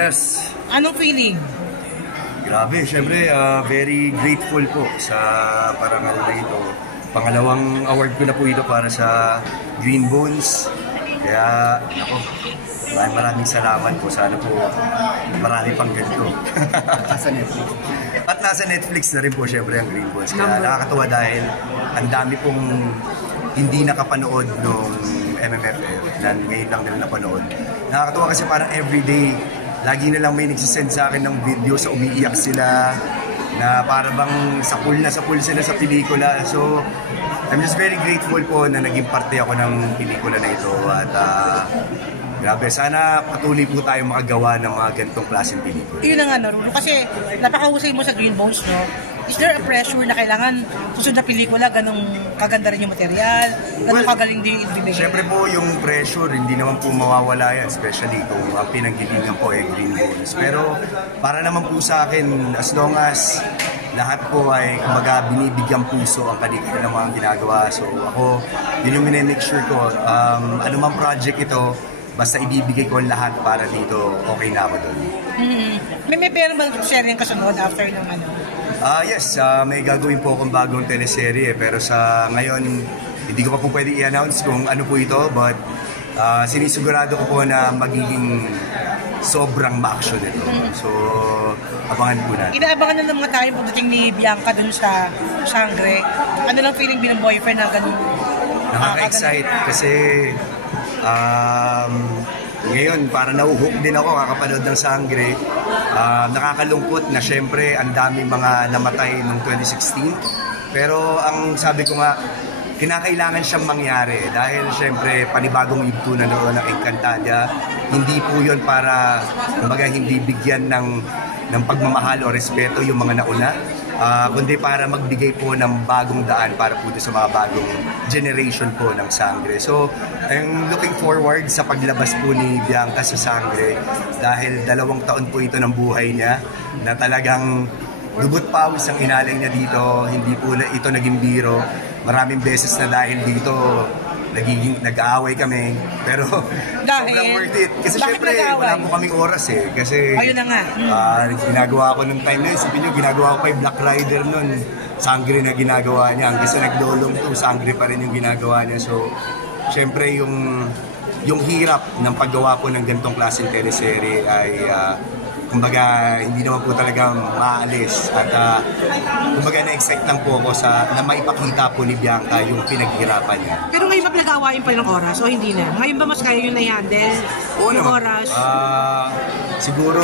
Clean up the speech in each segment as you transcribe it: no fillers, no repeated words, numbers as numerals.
Yes. Anong feeling? Grabe, syempre very grateful po sa parangal na ito. Pangalawang award ko na po ito para sa Green Bones. Kaya, ako, maraming salamat po. Sana po marami pang ganito. Nasa Netflix. At nasa Netflix na rin po syempre ang Green Bones. Kaya nakakatuwa dahil ang dami pong hindi nakapanood nung MMFF na ngayon lang nila napanood. Nakakatuwa kasi parang everyday lagi na lang may nagsisend sa akin ng video sa umiiyak sila na para bang sapul sila sa pelikula. So, I'm just very grateful po na naging parte ako ng pelikula na ito. At grabe, sana patuloy po tayo makagawa ng mga ganitong klaseng pelikula. Yun na nga, Rulo. Kasi napakahusay mo sa Green Bones, no? Is there a pressure na kailangan susunod na pelikula, ganong kaganda rin yung material, ganong kagaling din yung ibibigay? Siyempre po yung pressure, hindi naman po mawawala yan, especially kung ang pinanggilingan po ay Green Bones. Pero para naman po sa akin, as long as lahat po ay kumbaga binibigyan puso ang pelikula ng mga ginagawa. So ako, yun yung minimake sure ko, anumang project ito, basta ibibigay ko lahat para dito, okay na ako doon. May pera ba share yung kasunod after ng ano? Yes, may gagawin po akong bagong teleserye pero sa ngayon hindi ko pa po pwede i-announce kung ano po ito, but sinisigurado ko po na magiging sobrang ma-action ito. So, abangan po natin. Inaabangan na ng mga tayo pagdating ni Bianca dun sa Sangre. Ano lang feeling bilang boyfriend na ganun? Nakaka-excite kasi ngayon, para nauhook din ako kakapanood ng Sangre. Nakakalungkot na syempre ang daming mga namatay noong 2016. Pero ang sabi ko nga, kinakailangan siyang mangyari dahil syempre panibagong yugto na noon ng Encantadia. Hindi po yun para kumbaga hindi bigyan ng pagmamahal o respeto yung mga nauna. Kundi para magbigay po ng bagong daan para po sa mga bagong generation po ng Sangre. So, I'm looking forward sa paglabas po ni Bianca sa Sangre dahil 2 taon po ito ng buhay niya na talagang dugot pawis ang inalay niya dito. Hindi po na ito naging biro. Maraming beses na dahil dito nag-aaway kami, pero sobrang worth it. Kasi syempre, wala po kaming oras eh. Kasi ayun na nga. Ginagawa ko nung time na yun. Sabi nyo, ginagawa ko pa yung Black Rider nun. Sangre na ginagawa niya. Hanggang sa nagdolong to, Sangre pa rin yung ginagawa niya. So, syempre, yung hirap ng paggawa po ng ganitong klaseng teleserye ay kumbaga, hindi naman po talaga maalis at kumbaga na-excite lang po ako na maipakita po ni Bianca yung pinaghirapan niya. Pero ngayon ba pinag-aawain pa ng oras o hindi na? Ngayon ba mas kaya yung na-handle? Yung oras? Siguro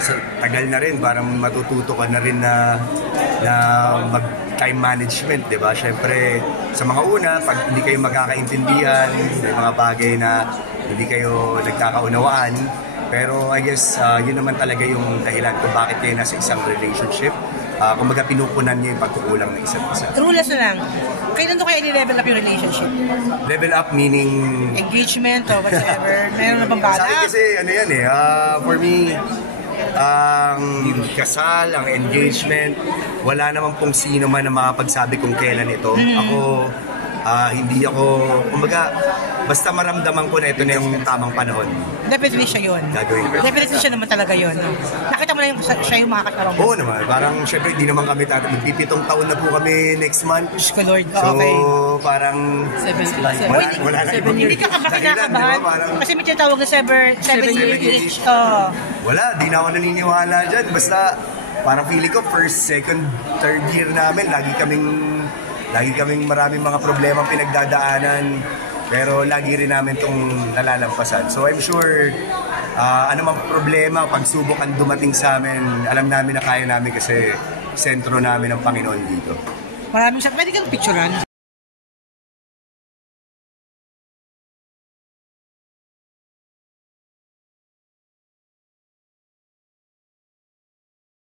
sa tagal na rin, parang matututo ka na rin na mag-time management, di ba? Siyempre, sa mga una, pag hindi kayo magkakaintindihan, may mga bagay na hindi kayo nagkakaunawaan. Pero I guess yun naman talaga yung dahilan kung bakit kayo nasa isang relationship. Kumbaga pinupunan niyo yung pagkukulang ng isa't isa. True less na lang. Kailan doon kaya i-level up yung relationship? Level up meaning engagement or whatever. Meron na bang bala? Sa akin kasi ano yan eh. For me, ang kasal, ang engagement, wala naman pong sino man na makapagsabi kung kailan ito. Ako, hindi ako, kumbaga, basta maramdaman ko na ito na yung tamang panahon. Definitely siya yun. Gagawin ko. Definitely siya naman talaga yun. Nakita mo na yung siya yung makakaroon. Oo naman. Parang syempre hindi naman kami magpipitong taon na po kami next month. Diyos ko Lord. So okay. Parang wala na. Hindi ka kinakabahan. Kasi may tinatawag na 7 years. Wala. Di na ako naniniwala dyan. Basta parang feeling ko first, second, third year namin lagi kaming maraming mga problema pinagdadaanan. Pero lagi rin namin itong nalalampasan. So I'm sure anumang problema, pagsubok ang dumating sa amin, alam namin na kaya namin kasi sentro namin ng Panginoon dito. Maraming siya. Pwede kang picturean.